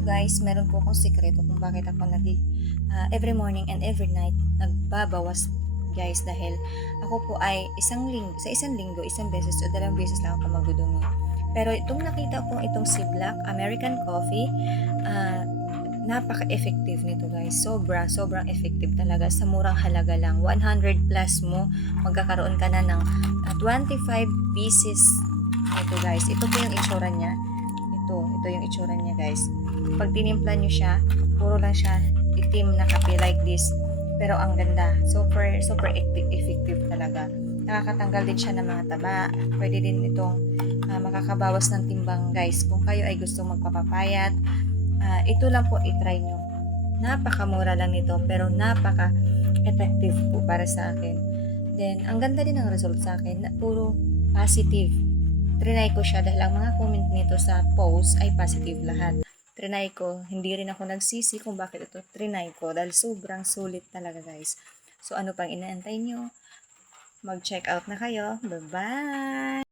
Hello guys, meron po akong sekreto kung bakit ako every morning and every night nagbabawas guys dahil ako po ay sa isang linggo, isang beses o dalawang beses lang ako magdudumi. Pero itong nakita ko itong si Black American Coffee, napaka-effective nito guys. Sobrang effective talaga sa murang halaga lang. 100 plus mo, magkakaroon ka na ng 25 pieces nito guys. Ito po yung itsura niya. Ito yung itsura niya guys. Pag tinimpla nyo siya, puro lang siya itim na kape like this. Pero ang ganda. Super effective talaga. Nakakatanggal din siya ng mga taba. Pwede din itong makakabawas ng timbang guys. Kung kayo ay gustong magpapapayat, ito lang po itry nyo. Napakamura lang nito pero napaka-effective po para sa akin. Then, ang ganda din ng result sa akin. Puro positive. Trinay ko siya dahil ang mga comment nito sa post ay positive lahat. Trinay ko, hindi rin ako nagsisi kung bakit ito trinay ko dahil sobrang sulit talaga guys. So ano pang inaantay nyo? Mag-check out na kayo. Bye-bye!